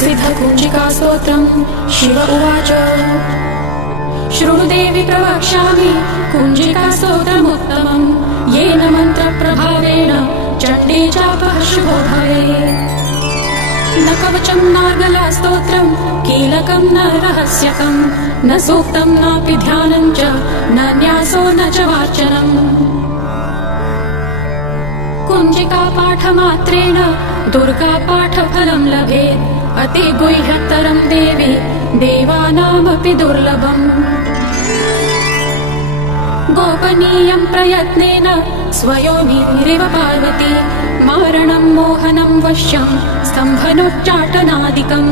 सिद्धकुञ्जिकास्तोत्रम् शिव उवाच शृणु देवि प्रवक्ष्यामि कुञ्जिकास्तोत्रमुत्तमम् येन मन्त्रप्रभावेण चण्डी चापः शुभो भवेत् न कवचम् नार्गलास्तोत्रम् कीलकम् न रहस्यकम् न सूक्तम् नापि ध्यानम् च न न्यासो न च वाचनम् कुञ्जिका पाठमात्रेण दुर्गा पाठफलम् लभेत् अति गुह्यतरम् देवी देवानामपि दुर्लभम् गोपनीयम् प्रयत्नेन स्वयोनिरिव पार्वती मारणम् मोहनम् वश्यम् स्तम्भनोच्चाटनादिकम्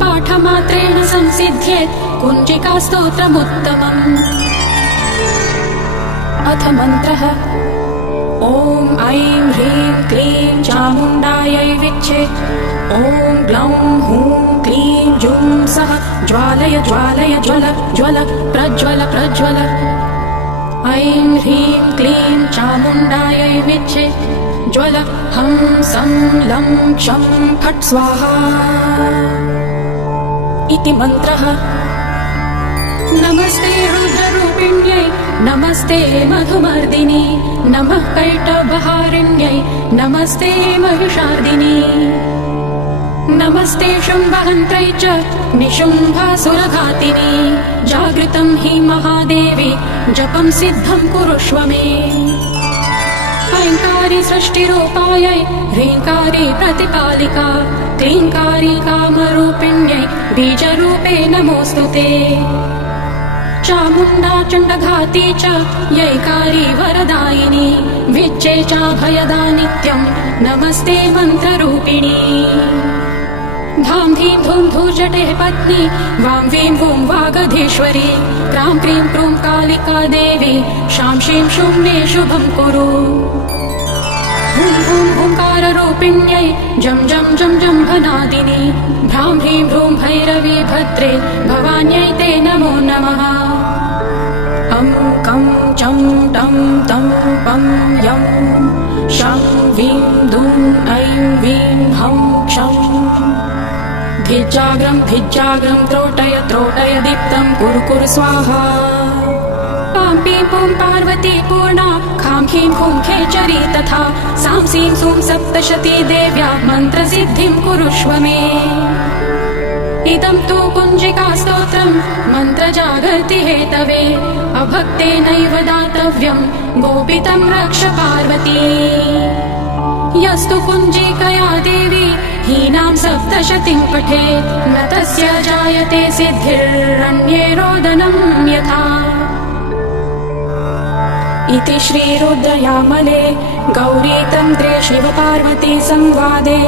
पाठमात्रेण संसिद्ध्येत् कुञ्जिकास्तोत्रमुत्तमम् अथ मन्त्रः ॐ ऐं ह्रीं क्लीं चामुण्डायै विच्छे ॐ ग्लौं हूं क्लीं जूं सः ज्वालय ज्वालय ज्वल ज्वल प्रज्वल प्रज्वल ऐं ह्रीं क्लीं चामुण्डायै विच्छे ज्वल हं सं लं क्षं फट् स्वाहा इति मन्त्रः नमस्ते रुद्ररूपिण्यै नमस्ते मधुमर्दिनी नमः कैटभहारिण्यै नमस्ते महिषार्दिनी नमस्ते शुम्भहन्त्रै च निशुम्भासुरघातिनी जागृतं हि महादेवी जपं सिद्धं कुरुष्व मे ऐङ्कारी सृष्टिरूपायै ह्रीङ्कारी प्रतिपालिका क्लीङ्कारी कामरूपिण्यै बीजरूपे नमोऽस्तु ते चामुण्डा चण्डघाती च यैकारी वरदायिनी विच्चे चाभयदा नित्यं नमस्ते मन्त्ररूपिणी धां धीं धूं धूर्जटे पत्नी वां वीं वूं वागधीश्वरी क्रां क्रीं क्रूं कालिका देवी शां शीं शूं मे शुभं कुरु हुं हुं हुंकाररूपिण्यै जं जं जं जम्भनादिनी भ्रां ह्रीं भ्रूं भैरवी भद्रे भवान्यै ते नमो नमः अं कं चं टं तं पं यं शं वीं दूं ऐं वीं हं क्षं धिज्जाग्रं धिज्जाग्रं त्रोटय त्रोटय दीप्तं कुरु कुरु स्वाहा पां पीं पूं पार्वती पूर्णा खां खीं खूं खेचरी तथा सां सीं सूं सप्तशती देव्या मन्त्रसिद्धिं कुरुष्व मे इदं तु कुञ्जिकास्तोत्रं मन्त्रजागर्ति हेतवे अभक्तेनैव दातव्यं गोपितं रक्ष पार्वती यस्तु कुञ्जिकया देवी हीनां सप्तशतीं पठेत् न तस्य जायते सिद्धिरन्ये रोदनं यथा इति श्रीरुद्रयामले गौरीतन्त्रे शिवपार्वती संवादे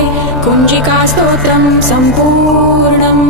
कुञ्जिकास्तोत्रं सम्पूर्णम्।